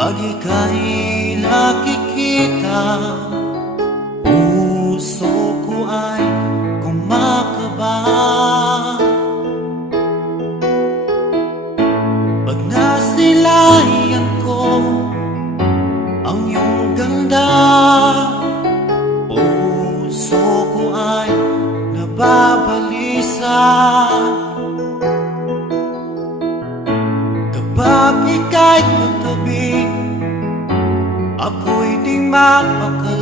Pag ika'y nakikita, puso ko ay kumakaba. Pag nasilayan ko ang iyong ganda, puso ko ay nababalisa. Kapag ika'y katabi, ako'y di mapakali.